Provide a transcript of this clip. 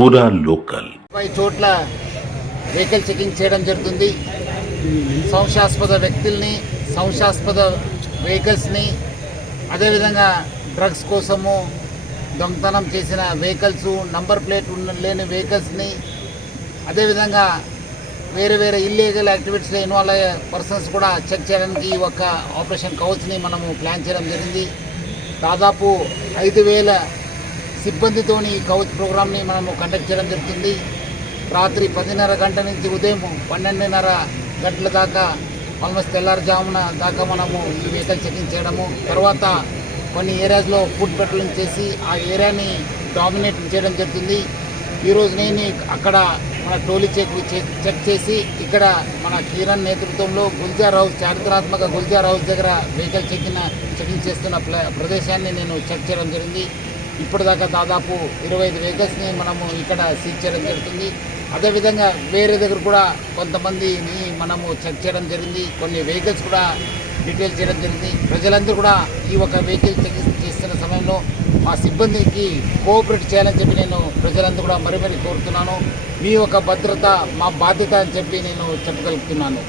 పూరా లోకల్ 50 చోట్ల vehicle checking చేయడం జరుగుతుంది. సంశయాస్పద వ్యక్తుల్ని, సంశయాస్పద వెహికల్స్ని, అదేవిధంగా డ్రగ్స్ కోసము దొంగతనం చేసిన వెహికల్స్, నంబర్ ప్లేట్ లేని వెహికల్స్ని, అదేవిధంగా వేరే వేరే ఇల్లీగల్ యాక్టివిటీస్లో ఇన్వాల్వ్ అయ్యే పర్సన్స్ కూడా చెక్ చేయడానికి ఒక ఆపరేషన్ కవచ్ని మనము ప్లాన్ చేయడం జరిగింది. దాదాపు 5,000 సిబ్బందితోని ఈ కవచ్ ప్రోగ్రామ్ని మనము కండక్ట్ చేయడం జరుగుతుంది. రాత్రి 10:30 గంటల నుంచి ఉదయం 12:30 గంటల దాకా ఆల్మోస్ట్ తెల్లారుజామున దాకా మనము ఈ వెహికల్ చెకింగ్ చేయడము, తర్వాత కొన్ని ఏరియాస్లో ఫుడ్ పెట్రోలింగ్ చేసి ఆ ఏరియాని డామినేట్ చేయడం జరుగుతుంది. ఈరోజు నేను అక్కడ మన టోలీ చెక్ చేసి ఇక్కడ మన కిరణ్ నేతృత్వంలో గుల్జార్ హౌస్, చారిత్రాత్మక గుల్జార్ హౌస్ దగ్గర వెహికల్ చెకింగ్ చేస్తున్న ప్రదేశాన్ని నేను చెక్ చేయడం జరిగింది. ఇప్పటిదాకా దాదాపు 25 వెహికల్స్ని మనము ఇక్కడ సీజ్ చేయడం జరుగుతుంది. అదేవిధంగా వేరే దగ్గర కూడా కొంతమందిని మనము చెక్ చేయడం జరిగింది. కొన్ని వెహికల్స్ కూడా డీటెయిల్ చేయడం జరిగింది. ప్రజలందరూ కూడా ఈ ఒక వెహికల్ చెకింగ్ చేస్తున్న సమయంలో మా సిబ్బందికి కోఆపరేట్ చేయాలని చెప్పి నేను ప్రజలందరూ కూడా మరీ కోరుతున్నాను. మీ యొక్క భద్రత మా బాధ్యత అని చెప్పి నేను చెప్పగలుగుతున్నాను.